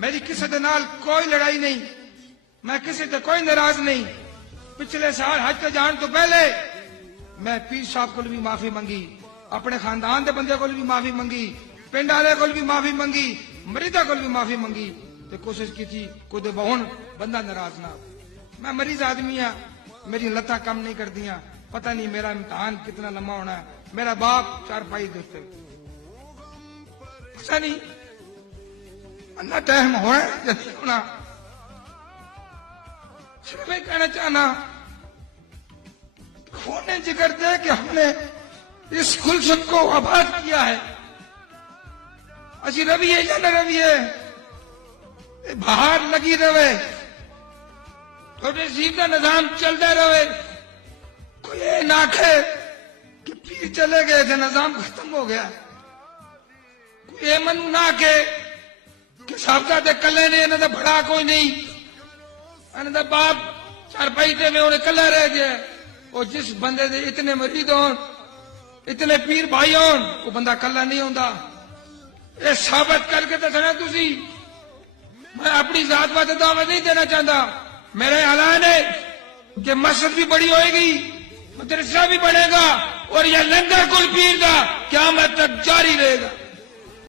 میری کسی دے نال کوئی لڑائی نہیں، میں کسی تے کوئی ناراض نہیں. پچھلے سال حج تے جان تو پہلے میں پیر صاحب کو بھی معافی منگی، اپنے خاندان دے بندے کو بھی معافی منگی، پنڈ والے کو بھی معافی منگی، مریضاں کو بھی معافی منگی تے کوشش کی تھی کوئی دے بہن بندہ ناراض نہ. میں مریض آدمی ہاں، میری لتاں کم نہیں کردیاں، پتہ نہیں میرا امتحان کتنا لمبا ہونا ہے. میرا باپ چارپائی دیتے پتہ نہیں انا ٹائم ہونا یا نہیں ہونا. صرف میں کہنا چاہنا خون جگر دے کہ ہم نے اس گلشن کو آباد کیا ہے. اچھی رویے یا نہ رویے باہر لگی رہے، تھوڑے سیدھا نظام چلتا رہے. کوئی یہ نہ کہے کہ پیر چلے گئے تھے نظام ختم ہو گیا. کوئی یہ من نہ کہے کہ صاحبہ دے کلے نے انہوں نے بڑا کوئی نہیں، انہوں نے باپ چارپائی تے میں انہیں کلا رہ گیا. اور جس بندے دے اتنے مرید ہون، اتنے پیر بھائی ہون، وہ بندہ کلا نہیں ہوندا. یہ ثابت کر کے دسنا تسی. میں اپنی ذات واسطے دعوت نہیں دینا چاہتا. میرے اعلان ہے کہ مسجد بھی بڑی ہوئے گی، مدرسہ بھی بنے گا، اور یہ لنگر کل پیر کا قیامت تک جاری رہے گا.